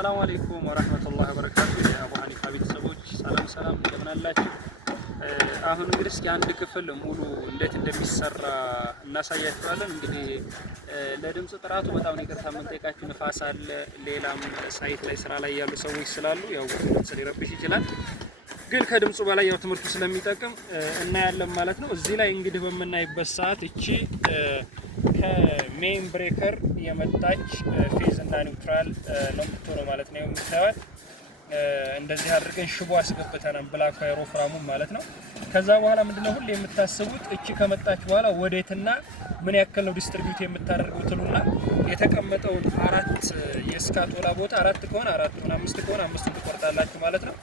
السلام عليكم ورحمة الله وبركاته يا أبو حنيفة ቤተሰቦች ሰላም እንደምን አላችሁ? አሁን እንግዲህ እስኪ አንድ ክፍል ሙሉ እንዴት እንደሚሰራ እናሳያችኋለን። እንግዲህ ለድምጽ ጥራቱ በጣም ነው ይቅርታ የምንጠይቃችሁ፣ ንፋስ አለ፣ ሌላም ሳይት ላይ ስራ ላይ ያሉ ሰዎች ስላሉ ያው ድምጽ ሊረብሽ ይችላል። ግን ከድምጹ በላይ ያው ትምህርቱ ስለሚጠቅም እናያለን ማለት ነው። እዚህ ላይ እንግዲህ በምናይበት ሰዓት እቺ ከሜን ብሬከር የመጣች ፌዝ እና ኒውትራል ነው የምትሆነው ማለት ነው። የምታዩት እንደዚህ አድርገን ሽቦ አስገብተናል፣ ብላክ ዋየር ወፍራሙ ማለት ነው። ከዛ በኋላ ምንድነው ሁሌ የምታስቡት እቺ ከመጣች በኋላ ወዴትና ምን ያክል ነው ዲስትሪቢዩት የምታደርጉት ትሉና የተቀመጠውን አራት የስካቶላ ቦታ አራት ከሆነ አራቱን፣ አምስት ከሆነ አምስቱን ትቆርጣላችሁ ማለት ነው።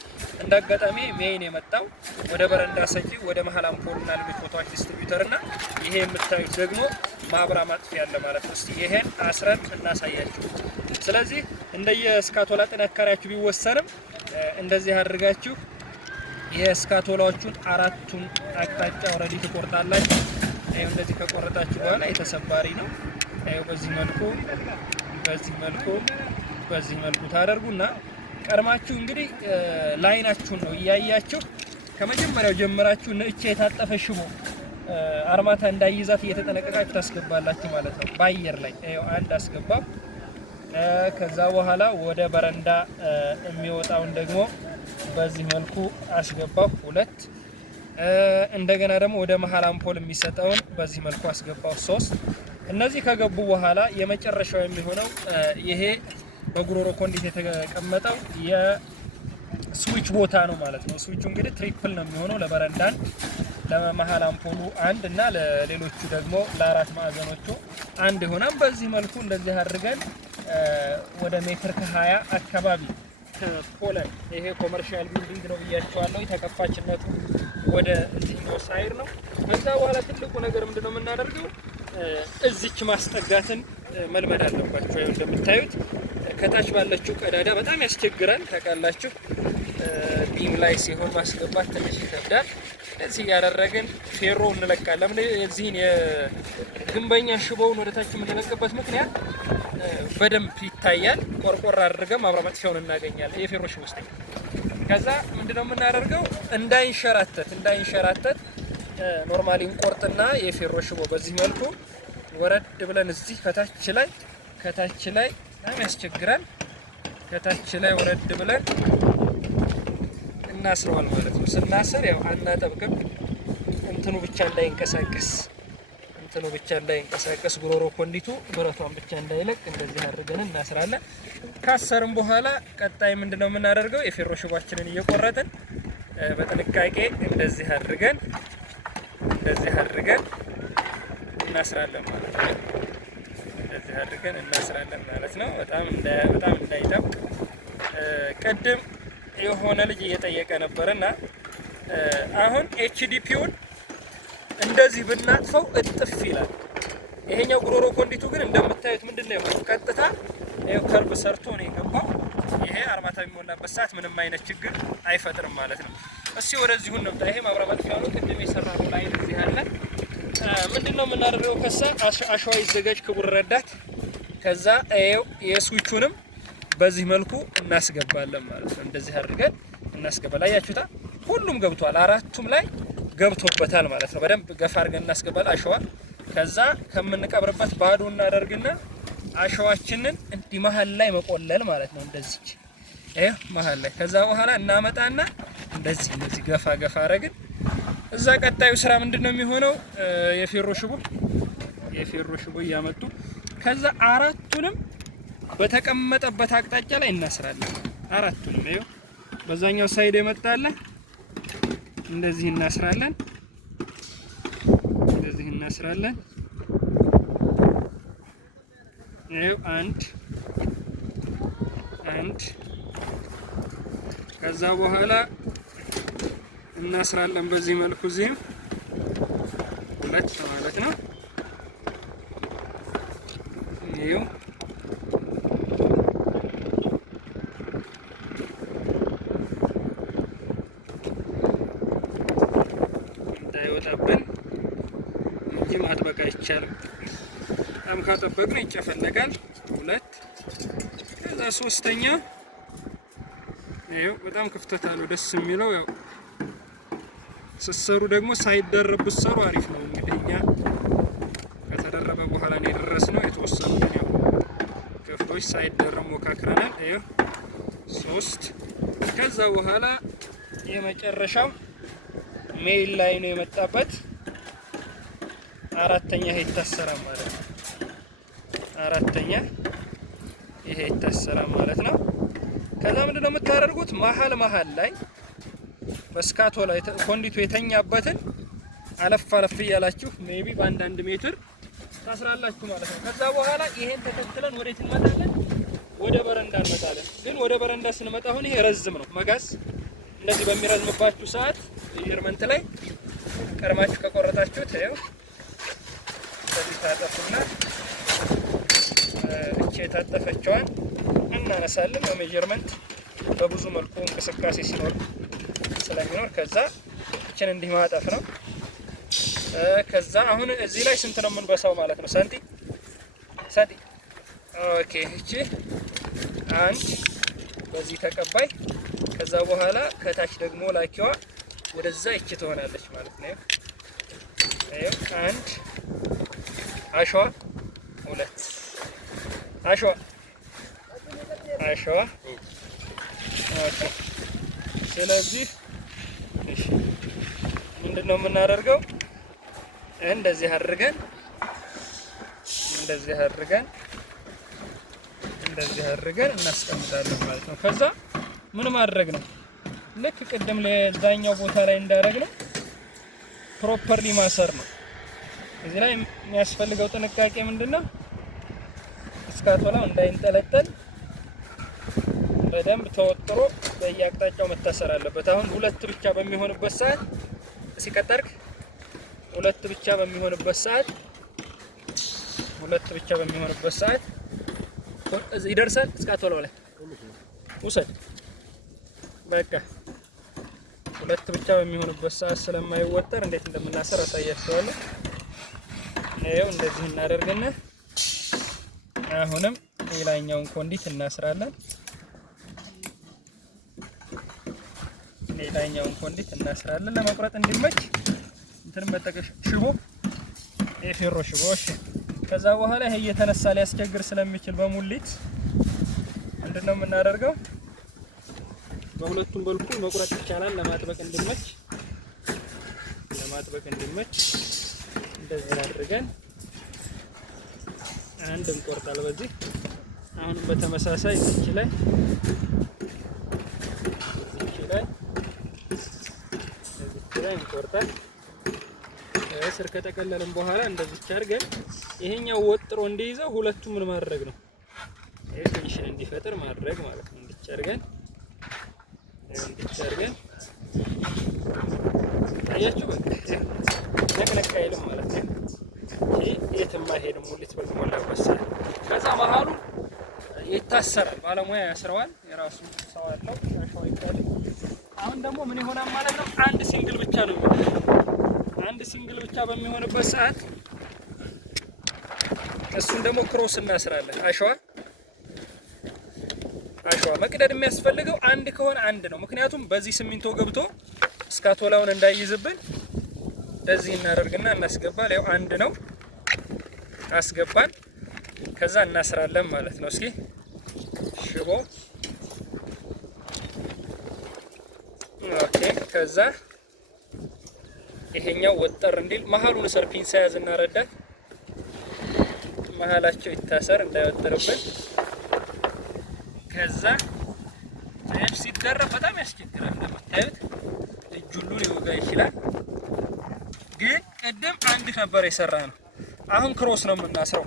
እንዳጋጣሚ ሜን የመጣው ወደ በረንዳ ሰጪ ወደ መሃል አምፖልና ሌሎች ቦታዎች ዲስትሪቢዩተር እና ይሄ የምታዩት ደግሞ ማብራ ማጥፊያ ያለ ማለት ነው። እስቲ ይሄን አስረን እናሳያችሁ። ስለዚህ እንደየስካቶላ ጥንካሬያችሁ ቢወሰንም እንደዚህ አድርጋችሁ የስካቶላዎቹን አራቱን አቅጣጫ ኦሬዲ ትቆርጣላችሁ። ይሄው እንደዚህ ከቆረጣችሁ በኋላ የተሰባሪ ነው። ይሄው በዚህ መልኩ ታደርጉና ቀድማችሁ እንግዲህ ላይናችሁን ነው እያያችሁ ከመጀመሪያው ጀምራችሁ እቺ የታጠፈ ሽቦ አርማታ እንዳይይዛት እየተጠነቀቃችሁ ታስገባላችሁ ማለት ነው። በአየር ላይ ይሄው አንድ አስገባ። ከዛ በኋላ ወደ በረንዳ የሚወጣውን ደግሞ በዚህ መልኩ አስገባው ሁለት። እንደገና ደግሞ ወደ መሃል አምፖል የሚሰጠውን በዚህ መልኩ አስገባው ሶስት። እነዚህ ከገቡ በኋላ የመጨረሻው የሚሆነው ይሄ በጉሮሮ ኮንዲት የተቀመጠው የስዊች ቦታ ነው ማለት ነው። ስዊቹ እንግዲህ ትሪፕል ነው የሚሆነው ለበረንዳን፣ ለመሃል አምፖሉ አንድ እና ለሌሎቹ ደግሞ ለአራት ማዕዘኖቹ አንድ ይሆናል። በዚህ መልኩ እንደዚህ አድርገን ወደ ሜትር ከ20 አካባቢ ከፖለን ይሄ ኮመርሻል ቢልዲንግ ነው ብያቸዋለሁ። ተከፋችነቱ ወደ እዚህኛው ሳይር ነው። ከዛ በኋላ ትልቁ ነገር ምንድነው የምናደርገው እዚች ማስጠጋትን መልመድ አለባችሁ። ይሄው እንደምታዩት ከታች ባለችው ቀዳዳ በጣም ያስቸግራል ታውቃላችሁ። ቢም ላይ ሲሆን ማስገባት ትንሽ ይከብዳል። እዚህ ያደረግን ፌሮ እንለቃለን። የዚህን የግንበኛ ሽቦውን ወደታች የምንለቅበት ምክንያት በደንብ ይታያል። ቆርቆር አድርገን ማብራ ማጥፊያውን እናገኛለን የፌሮ ሽቦ ውስጥ። ከዛ ምንድነው የምናደርገው እንዳይንሸራተት ኖርማሊ እንቆርጥና የፌሮ ሽቦ በዚህ መልኩ ወረድ ብለን እዚህ ከታች ላይ በጣም ያስቸግራል። ከታች ላይ ወረድ ብለን እናስረዋል ማለት ነው። ስናስር ያው አናጠብቅም፣ እንትኑ ብቻ እንዳይንቀሳቀስ ጉሮሮ ኮንዲቱ ብረቷን ብቻ እንዳይለቅ እንደዚህ አድርገን እናስራለን። ካሰርም በኋላ ቀጣይ ምንድነው የምናደርገው የፌሮ ሽቦአችንን እየቆረጥን በጥንቃቄ እንደዚህ አድርገን እናስራለን ማለት ነው። እንደዚህ አድርገን እናስራለን ማለት ነው። በጣም እንዳይጠብቅ ቅድም የሆነ ልጅ እየጠየቀ ነበርና አሁን ኤችዲፒውን እንደዚህ ብናጥፈው እጥፍ ይላል። ይሄኛው ጉሮሮ ኮንዲቱ ግን እንደምታዩት ምንድነው የሆነው ቀጥታ ይሄው ከርብ ሰርቶ ነው የገባው። ይሄ አርማታ የሚሞላበት ሰዓት ምንም አይነት ችግር አይፈጥርም ማለት ነው። እስኪ ወደዚሁ እንምጣ። ይሄ ማብራ ማጥፊያው ነው። ቅድም የሰራነው ላይ እዚህ አለ። ምንድነው የምናደርገው? ከዛ አሸዋ ይዘጋጅ ክቡር ረዳት። ከዛ ይሄው የስዊቹንም በዚህ መልኩ እናስገባለን ማለት ነው። እንደዚህ አድርገን እናስገባለን። አያችሁታ ሁሉም ገብቷል፣ አራቱም ላይ ገብቶበታል ማለት ነው። በደንብ ገፋ አድርገን እናስገባለን አሸዋ። ከዛ ከምንቀብርበት ባዶ እናደርግና አሸዋችንን እንዲህ መሃል ላይ መቆለል ማለት ነው። እንደዚህ ይሄ መሃል ላይ ከዛ በኋላ እናመጣና እንደዚህ ገፋ አረግን። እዛ ቀጣዩ ስራ ምንድነው የሚሆነው? የፌሮ ሽቦ እያመጡ ከዛ አራቱንም በተቀመጠበት አቅጣጫ ላይ እናስራለን። አራቱንም ይኸው በዛኛው ሳይድ የመጣለ እንደዚህ እናስራለን። ይኸው አንድ ከዛ በኋላ እናስራለን በዚህ መልኩ እዚህም ሁለት ማለት ነው። ይኸው እንዳይወጣብን እንጂ ማጥበቅ አይቻልም። በጣም ካጠበቅነው ይጨፈለጋል። ሁለት ከዛ ሶስተኛ ይኸው በጣም ክፍተት አለው። ደስ የሚለው ያው ስትሰሩ ደግሞ ሳይደረብ ብትሰሩ አሪፍ ነው። እንግዲህ እኛ ከተደረበ በኋላ ነው የደረስነው። የተወሰኑ ያው ክፍሎች ሳይደረብ ሞካክረናል። ይኸው 3 ከዛ በኋላ የመጨረሻው ሜል ላይ ነው የመጣበት። አራተኛ ይሄ ይታሰራል ማለት ነው። አራተኛ ይሄ ይታሰራል ማለት ነው። ከዛ ምንድነው የምታደርጉት? መሀል ላይ በስካቶ ላይ ኮንዲቱ የተኛበትን አለፍ እያላችሁ ሜቢ በአንዳንድ ሜትር ታስራላችሁ ማለት ነው። ከዛ በኋላ ይሄን ተከትለን ወዴት እንመጣለን? ወደ በረንዳ እንመጣለን። ግን ወደ በረንዳ ስንመጣ አሁን ይሄ ረዝም ነው። መጋዝ እንደዚህ በሚረዝምባችሁ ሰዓት ሜዠርመንት ላይ ቀድማችሁ ከቆረጣችሁት ይኸው እንደዚህ ታጠፉና እቺ የታጠፈችዋን እናነሳለን። በሜዠርመንት በብዙ መልኩ እንቅስቃሴ ስለሚኖር ከዛ እችን እንዲህ ማጠፍ ነው። ከዛ አሁን እዚህ ላይ ስንት ነው የምንበሳው ማለት ነው? ሰንቲ ኦኬ። እቺ አንድ በዚህ ተቀባይ። ከዛ በኋላ ከታች ደግሞ ላኪዋ ወደዛ እቺ ትሆናለች ማለት ነው። ይሄ አንድ አሸዋ፣ 2 አሸዋ ኦኬ። ስለዚህ እሺ ምንድነው የምናደርገው? እንደዚህ አድርገን እናስቀምጣለን ማለት ነው። ከዛ ምን ማድረግ ነው? ልክ ቅድም ለዛኛው ቦታ ላይ እንዳደረግነው ፕሮፐርሊ ማሰር ነው። እዚህ ላይ የሚያስፈልገው ጥንቃቄ ምንድነው? ስካቶላው እንዳይንጠለጠል በደንብ ተወጥሮ በየአቅጣጫው መታሰር አለበት። አሁን 2 ብቻ በሚሆንበት ሰዓት ሲቀጠርክ 2 ብቻ በሚሆንበት ሰዓት እዚህ ይደርሳል። ስካቶላው ላይ ውሰድ። በቃ 2 ብቻ በሚሆንበት ሰዓት ስለማይወጠር እንዴት እንደምናሰር አሳያችኋለሁ። ይሄው እንደዚህ እናደርግና አሁንም ሌላኛውን ኮንዲት እናስራለን። ለመቁረጥ እንዲመች እንትን መጠቀሽ ሽቦ የፌሮ ሽቦ። እሺ ከዛ በኋላ ይሄ እየተነሳ ሊያስቸግር ስለሚችል በሙሊት ምንድነው የምናደርገው? በሁለቱም በኩል መቁረጥ ይቻላል። ለማጥበቅ እንዲመች እንደዚህ አድርገን አንድ እንቆርጣለን በዚህ። አሁን በተመሳሳይ እዚህ ላይ እንቆርጣለን። ስር ከጠቀለልን በኋላ እንደዚህ አድርገን ይሄኛው ወጥሮ እንዲይዘው ሁለቱም ምን ማድረግ ነው? ይሄ ቴንሽን እንዲፈጥር ማድረግ ማለት ነው። እንዲህ አድርገን አያችሁ፣ በቃ ነቅነቅ አይልም ማለት ነው። ይሄ የትም አይሄድም ሙሊት በሚሞላበት ሰዓት። ከዛ መሀሉ ይታሰራል። ባለሙያ ያስረዋል። የራሱ ሰው አለው ያሻው ይካል። አሁን ደግሞ ምን ይሆናል ማለት ነው? አንድ ሲንግል ብቻ ነው የሚሆነው። አንድ ሲንግል ብቻ በሚሆንበት ሰዓት እሱን ደግሞ ክሮስ እናስራለን። አሸዋ መቅደድ የሚያስፈልገው አንድ ከሆነ አንድ ነው። ምክንያቱም በዚህ ሲሚንቶ ገብቶ ስካቶላውን እንዳይይዝብን እንደዚህ እናደርግና እናስገባል። ያው አንድ ነው አስገባን። ከዛ እናስራለን ማለት ነው። እስኪ ሽቦ ኦኬ። ከዛ ይሄኛው ወጠር እንዲል መሀሉን ሰርፒን ሳያዝ እናረዳት። መሀላቸው ይታሰር እንዳይወጠርብን። ከዛ ሲደረብ በጣም ያስቸግራል። እንደምታዩት እጁ ሁሉ ሊወጋ ይችላል። ግን ቅድም አንድ ነበር የሰራ ነው። አሁን ክሮስ ነው የምናስረው፣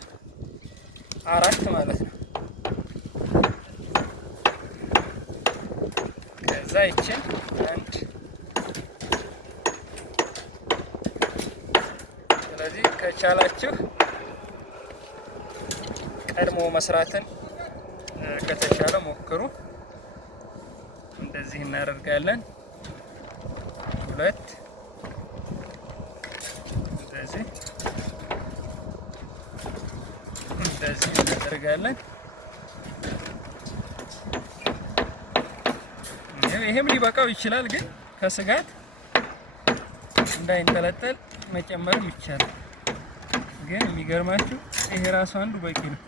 4 ማለት ነው። ከዛ ይችን አንድ። ስለዚህ ከቻላችሁ ቀድሞ መስራትን ከተቻለ ሞክሩ። እንደዚህ እናደርጋለን። 2 እንደዚህ እናደርጋለን። ይሄም ሊበቃው ይችላል፣ ግን ከስጋት እንዳይንጠለጠል መጨመርም ይቻላል። ግን የሚገርማችሁ ይሄ ራሱ አንዱ በቂ ነው።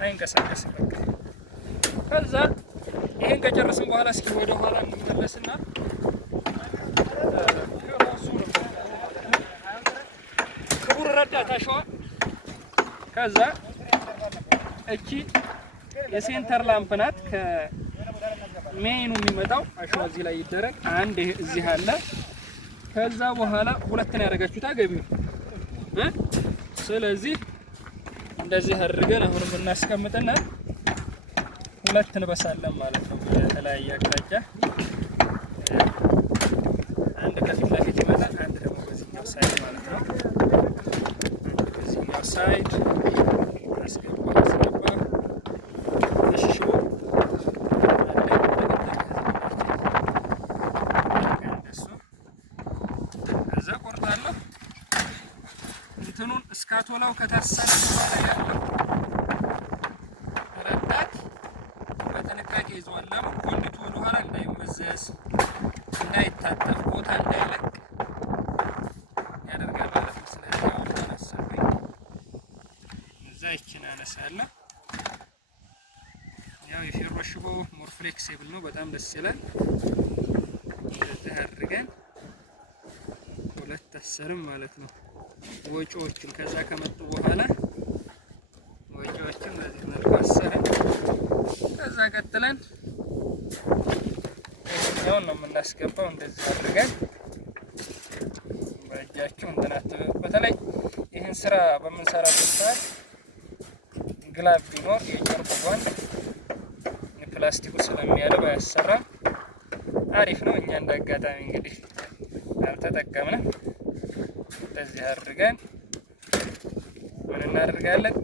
አይንቀሳቀስም በቃ። ከዛ ይሄን ከጨረስን በኋላ እስኪ ወደ ኋላ እንመለስና ክቡር ረዳት አሸዋ ከዛ እቺ የሴንተር ላምፕ ናት። ከሜኑ የሚመጣው አሸዋ እዚህ ላይ ይደረግ። አንድ እዚህ አለ። ከዛ በኋላ ሁለት ነው ያደረጋችሁት አገቢው። ስለዚህ እንደዚህ አድርገን አሁንም እናስቀምጥና ሁለት እንበሳለን ማለት ነው። የተለያየ አቅጣጫ አንድ ከፊት ለፊት ይመጣል፣ አንድ ደግሞ በዚህኛው ሳይድ ማለት ነው። በዚህኛው ሳይድ አስገባ እሺ። ከዛ ቆርጣለሁ። እንትኑን እስካቶላው ከታሰረ በኋላ ያለው ረዳት በጥንቃቄ ይዟል። ለምን ኮንዲቱ ወደ ኋላ እንዳይመዘዝ እንዳይታጠፍ ቦታ እንዳይለቅ ያደርጋል ማለት ነው። ስለዚህ አሁን አነሳለሁ። እዛ ይችን አነሳለሁ። ያው የፌሮ ሽቦ ሞር ፍሌክሲብል ነው፣ በጣም ደስ ይላል። እንደዚህ አድርገን ሁለት አሰርም ማለት ነው። ወጪዎችን ከዛ ከመጡ በኋላ ወጪዎችን በዚህ መልኩ አሰረን። ከዛ ቀጥለን ይሄኛውን ነው የምናስገባው። እንደዚህ አድርገን በእጃችሁ እንትናት። በተለይ ይህን ስራ በምንሰራበት ሰዓት ግላብ ቢኖር የጨርቁ ጓንት ፕላስቲኩ ስለሚያልብ አያሰራም። አሪፍ ነው። እኛ እንዳጋጣሚ እንግዲህ አልተጠቀምንም። እንደዚህ አድርገን ምን እናደርጋለን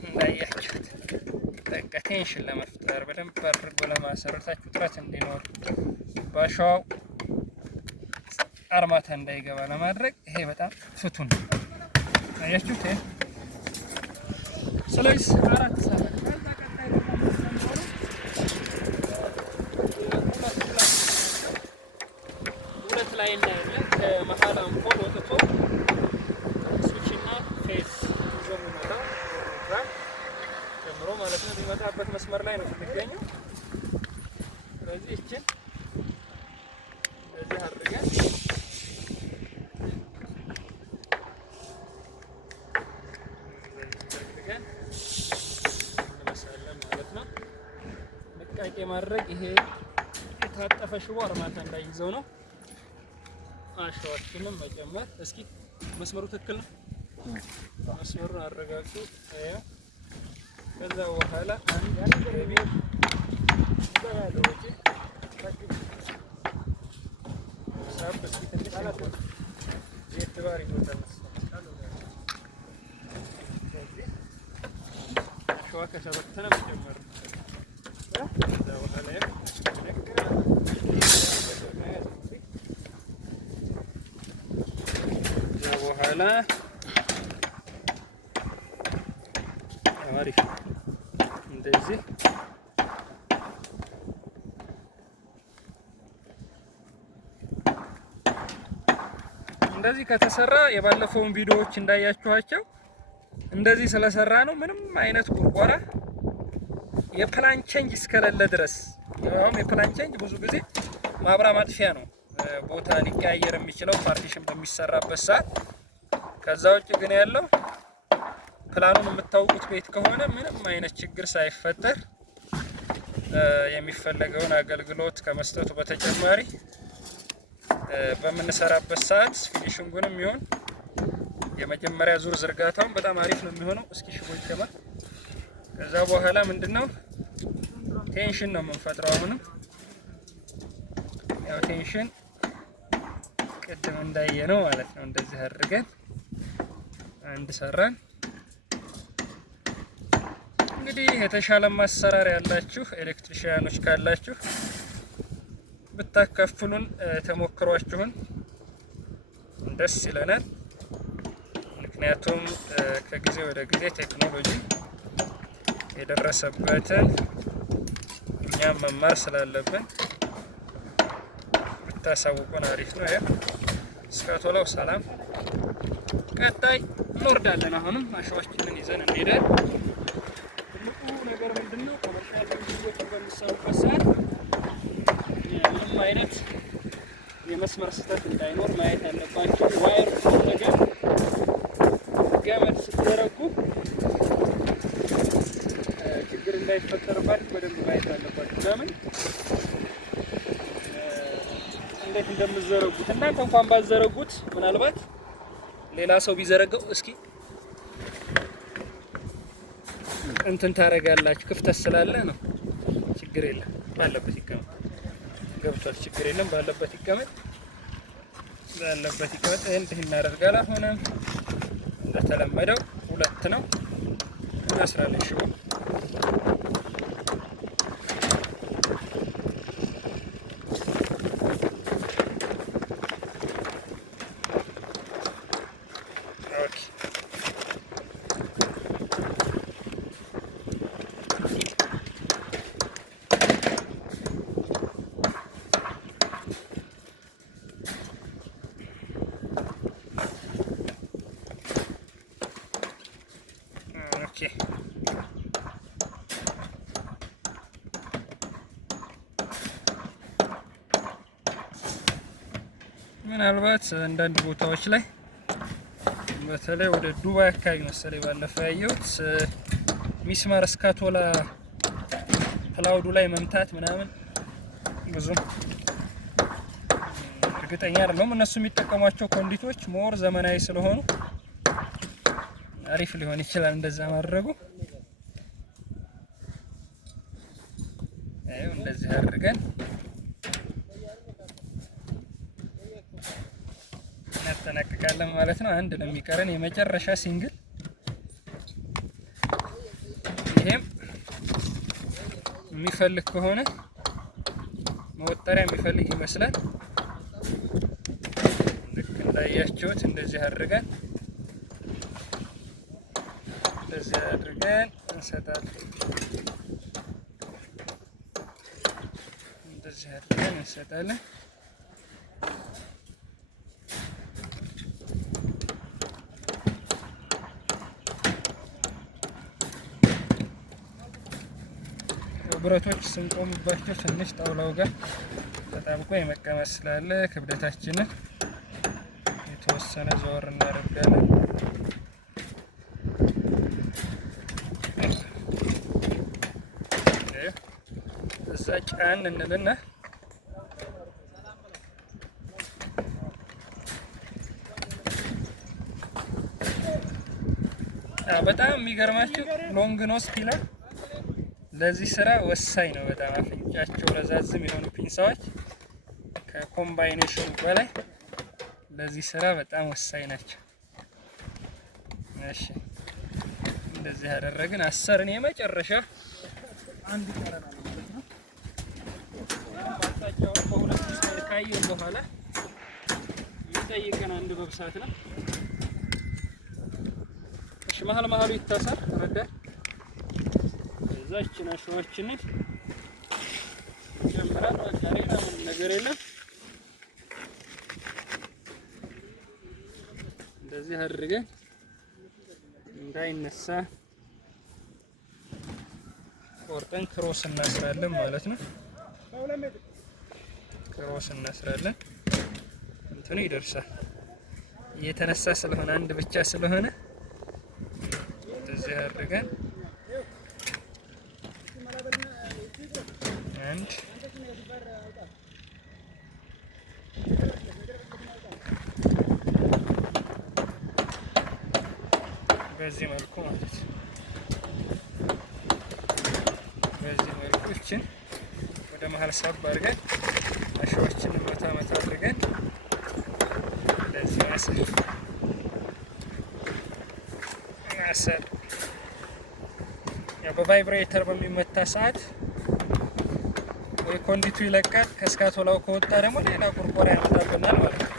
እንዳያችሁት በቃ ቴንሽን ለመፍጠር በደንብ አድርጎ ለማሰረታችሁ ጥረት እንዲኖር ባሻው አርማታ እንዳይገባ ለማድረግ ይሄ በጣም ፍቱን ነው። አያችሁት? ስለዚህ አራት ሰዓት ሁለት ላይ እናያለን። ከመሀል አምፖል ወጥቶ ስዊችና ፌዝ ይዞ የሚመጣው ትራክ ጀምሮ ማለት ነው የሚመጣበት መስመር ላይ ነው የምትገኘው። ስለዚህ ይችን እንደዚህ አድርገን እንመሳለን ማለት ነው። ጥንቃቄ ማድረግ ይሄ የታጠፈ ሽቦ አርማታ እንዳይዘው ነው። አሸዋችንን መጨመር። እስኪ መስመሩ ትክክል ነው፣ መስመሩን አረጋግጡ። ከዛ በኋላ አንድ ገቢ ሳብ እስኪ ትንሽ የትባሪ ቦታ አሸዋ ከተበተነ መጨመር ነው። ከዛ በኋላ በኋላ አሪፍ እንደዚህ እንደዚህ ከተሰራ የባለፈውን ቪዲዮዎች እንዳያችኋቸው እንደዚህ ስለሰራ ነው ምንም አይነት ቁርቆራ የፕላን ቼንጅ እስከሌለ ድረስ። ያውም የፕላን ቼንጅ ብዙ ጊዜ ማብራ ማጥፊያ ነው ቦታ ሊቀያየር የሚችለው ፓርቲሽን በሚሰራበት ሰዓት። ከዛ ውጭ ግን ያለው ፕላኑን የምታውቁት ቤት ከሆነ ምንም አይነት ችግር ሳይፈጠር የሚፈለገውን አገልግሎት ከመስጠቱ በተጨማሪ በምንሰራበት ሰዓት ፊኒሽንጉንም ይሁን የመጀመሪያ ዙር ዝርጋታውን በጣም አሪፍ ነው የሚሆነው። እስኪ ሽቦ ይገባ። ከዛ በኋላ ምንድነው ቴንሽን ነው የምንፈጥረው። አሁንም ያው ቴንሽን ቅድም እንዳየነው ማለት ነው። እንደዚህ አድርገን አንድ ሰራን። እንግዲህ የተሻለ ማሰራር ያላችሁ ኤሌክትሪሻኖች ካላችሁ ብታካፍሉን ተሞክሯችሁን ደስ ይለናል። ምክንያቱም ከጊዜ ወደ ጊዜ ቴክኖሎጂ የደረሰበትን እኛም መማር ስላለብን ብታሳውቁን አሪፍ ነው። ያ እስካቶላው ሰላም። ቀጣይ እንወርዳለን። አሁንም አሸዋችንን ይዘን እንሄዳለን። ትልቁ ነገር ምንድነው? ኮመርሻል ቪዲዮዎች በሚሰሩበት ሰዓት ምንም አይነት የመስመር ስህተት እንዳይኖር ማየት ያለባቸው ዋየር ነገር ገመድ ስትዘረጉ ችግር እንዳይፈጠርባችሁ በደንብ ማየት አለባችሁ። ለምን እንዴት እንደምትዘረጉት እናንተ እንኳን ባዘረጉት ምናልባት ሌላ ሰው ቢዘረጋው እስኪ እንትን ታረጋላችሁ። ክፍተት ስላለ ነው። ችግር የለም፣ ባለበት ይቀመጥ። ገብቷል? ችግር የለም፣ ባለበት ይቀመጥ፣ ባለበት ይቀመጥ። እንዲህ እናደርጋለን። አሁንም እንደተለመደው ሁለት ነው እናስራለን ሽቦ። ምናልባት አንዳንድ ቦታዎች ላይ በተለይ ወደ ዱባይ አካባቢ መሰለኝ ባለፈው ያየሁት ሚስማር እስካቶላ ክላውዱ ላይ መምታት ምናምን ብዙም እርግጠኛ አይደለሁም። እነሱ የሚጠቀሟቸው ኮንዲቶች ሞር ዘመናዊ ስለሆኑ አሪፍ ሊሆን ይችላል እንደዛ ማድረጉ። አይው እንደዚህ አድርገን እናጠናቅቃለን ማለት ነው። አንድ ነው የሚቀረን የመጨረሻ ሲንግል። ይሄም የሚፈልግ ከሆነ መወጠሪያ የሚፈልግ ይመስላል። ልክ እንዳያችሁት እንደዚህ አድርገን እንሰጣለን። እንደዚህ አድርገን እንሰጣለን። ብረቶች ስንቆምባቸው ትንሽ ጣውላው ጋር ተጣብቆ የመቀመጥ ስላለ ክብደታችንን የተወሰነ ዘወር እናደርጋለን። እዛ ጫን እንልና በጣም የሚገርማችሁ ሎንግ ኖስ ፒላር ለዚህ ስራ ወሳኝ ነው። በጣም አፍንጫቸው ረዛዝም የሆኑ ፒንሳዎች ከኮምባይኔሽኑ በላይ ለዚህ ስራ በጣም ወሳኝ ናቸው። እሺ እንደዚህ ያደረግን አሰርን። የመጨረሻ አንድ ቀረና ማለት ነው። አጣጫው በሁለት ስር ካየን በኋላ የሚጠይቀን አንድ በብሳት ነው። እሺ መሀሉ ይታሰር ረዳ እዛችን አሸዋችንን ጀምራን ወጣሪና ምን ነገር የለም። እንደዚህ አድርገን እንዳይነሳ ቆርጠን ክሮስ እናስራለን ማለት ነው። ክሮስ እናስራለን። እንትኑ ይደርሳል። እየተነሳ ስለሆነ አንድ ብቻ ስለሆነ እንደዚህ አድርገን አንድ በዚህ መልኩ ማለት በዚህ መልኩ እችን ወደ መሀል ሳብ አድርገን አሸዋችንን መታ አድርገን እንደዚህ ማሰር ያው በቫይብሬተር በሚመታ ሰዓት ወይ ኮንዲቱ ይለቃል። ከስካቶላው ከወጣ ደግሞ ሌላ ቁርቆራ ያመጣብናል ማለት ነው።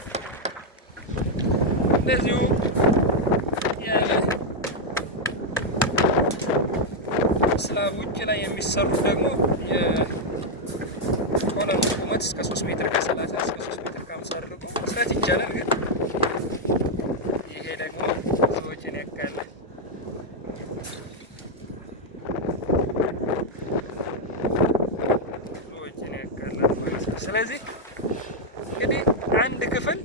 እንደዚሁ የምትሰሩት ደግሞ የኮለኑ ቁመት እስከ 3 ሜትር ከ30 እስከ 3 ሜትር ከ50 አድርጎ መስራት ይቻላል። ግን ይሄ ደግሞ ብዙ ወጪን ያካላል። ስለዚህ እንግዲህ አንድ ክፍል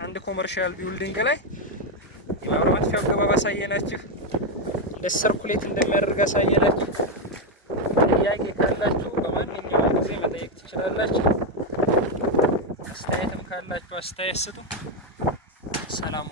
አንድ ኮመርሻል ቢልዲንግ ላይ የማብሪያ ማጥፊያው አገባብ አሳየናችሁ፣ እንደ ሰርኩሌት እንደሚያደርግ አሳየናችሁ። ጥያቄ ካላችሁ በማንኛውም ጊዜ መጠየቅ ትችላላችሁ። አስተያየትም ካላችሁ አስተያየት ስጡ። ሰላም